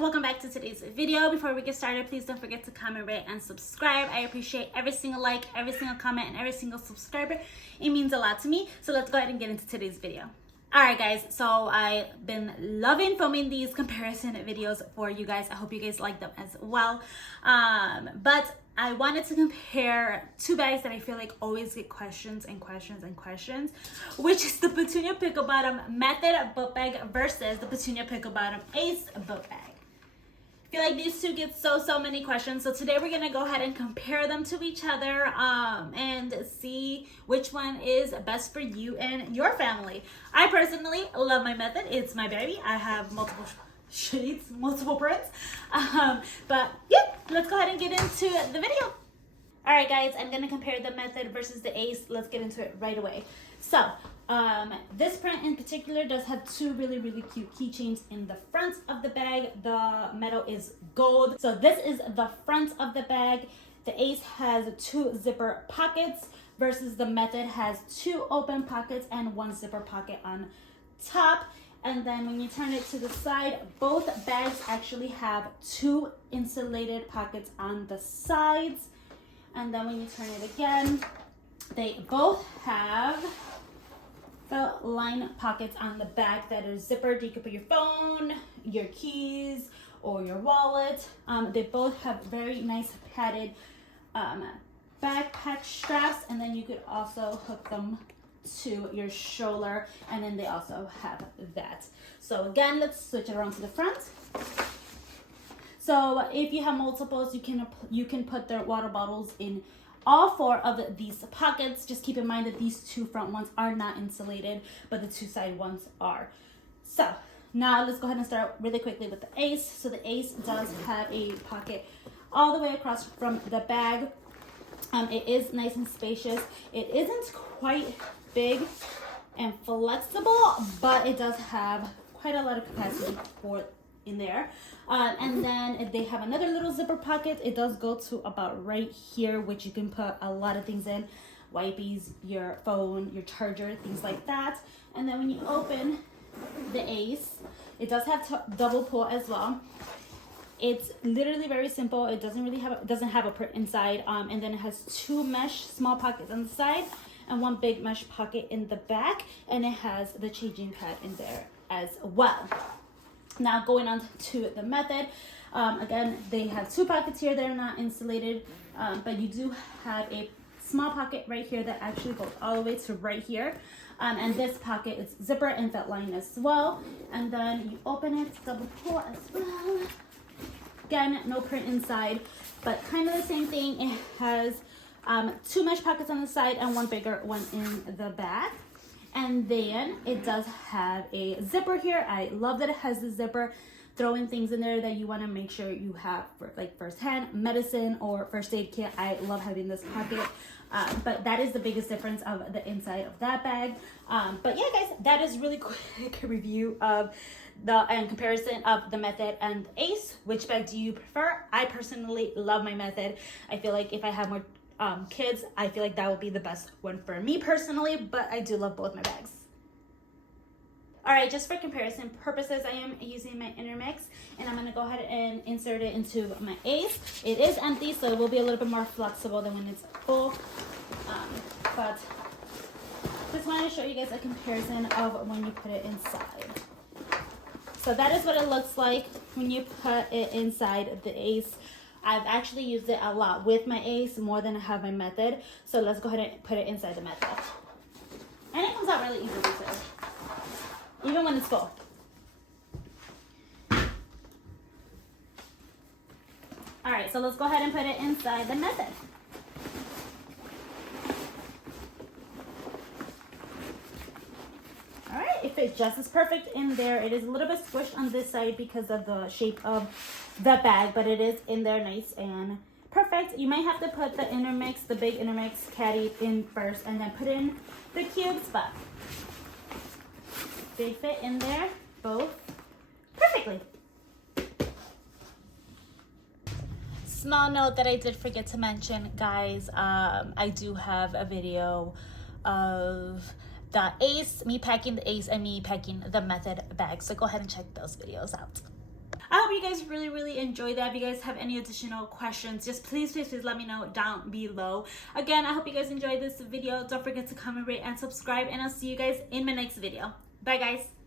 welcome back to today's video. Before we get started, please don't forget to comment, rate, and subscribe. I appreciate every single like, every single comment, and every single subscriber. It means a lot to me. So let's go ahead and get into today's video. Alright guys, so I've been loving filming these comparison videos for you guys. I hope you guys like them as well. But I wanted to compare two bags that I feel like always get questions, which is the Petunia Pickle Bottom Method book bag versus the Petunia Pickle Bottom Ace book bag. I feel like these two get so many questions. So today we're gonna go ahead and compare them to each other and see which one is best for you and your family. I personally love my method. It's my baby. I have multiple shades, multiple prints. But yeah, let's go ahead and get into the video. All right guys, I'm gonna compare the method versus the Ace. Let's get into it right away. So this print in particular does have two really cute keychains in the front of the bag. The metal is gold. So this is the front of the bag. The Ace has two zipper pockets versus the method has two open pockets and one zipper pocket on top. And then when you turn it to the side, both bags actually have two insulated pockets on the sides. And then when you turn it again, they both have the line pockets on the back that are zippered. You could put your phone, your keys, or your wallet. They both have very nice padded backpack straps, and then you could also hook them to your shoulder, and then they also have that. So again, let's switch it around to the front. So if you have multiples, you can put their water bottles in all four of these pockets. Just keep in mind that these two front ones are not insulated, but the two side ones are. So now let's go ahead and start really quickly with the Ace. So the Ace does have a pocket all the way across from the bag. It is nice and spacious. It isn't quite big and flexible, but it does have quite a lot of capacity for in there. And then they have another little zipper pocket. It does go to about right here, which you can put a lot of things in, wipes, your phone, your charger, things like that. And then when you open the Ace, it does have double pull as well. It's literally very simple. It doesn't have a print inside, and then it has two mesh small pockets on the side and one big mesh pocket in the back, and it has the changing pad in there as well. Now going on to the method, again, they have two pockets here that are not insulated, but you do have a small pocket right here that actually goes all the way to right here. And this pocket is zipper and felt line as well. And then you open it, double pull as well. Again, no print inside, but kind of the same thing. It has two mesh pockets on the side and one bigger one in the back. And then it does have a zipper here. I love that it has the zipper, throwing things in there that you want to make sure you have for like first-hand medicine or first aid kit. I love having this pocket, but that is the biggest difference of the inside of that bag. But yeah guys, that is really quick review of and comparison of the method and the Ace. Which bag do you prefer? I personally love my method. I feel like if I have more kids, I feel like that would be the best one for me personally, but I do love both my bags. All right, just for comparison purposes, I am using my Intermix, and I'm gonna go ahead and insert it into my Ace. It is empty, so it will be a little bit more flexible than when it's full, but just wanted to show you guys a comparison of when you put it inside. So that is what it looks like when you put it inside the Ace. I've actually used it a lot with my Ace, more than I have my method. So let's go ahead and put it inside the method. And it comes out really easily too, even when it's full. All right, so let's go ahead and put it inside the method. All right, it fits just as perfect in there. It is a little bit squished on this side because of the shape of the bag, but it is in there nice and perfect. You might have to put the Intermix, the big Intermix caddy in first and then put in the cubes, but they fit in there both perfectly. Small note that I did forget to mention, guys, I do have a video of the Ace, me packing the Ace and me packing the Method bag, so go ahead and check those videos out. I hope you guys really enjoyed that. If you guys have any additional questions, just please let me know down below. Again, I hope you guys enjoyed this video. Don't forget to comment, rate, and subscribe, and I'll see you guys in my next video. Bye guys.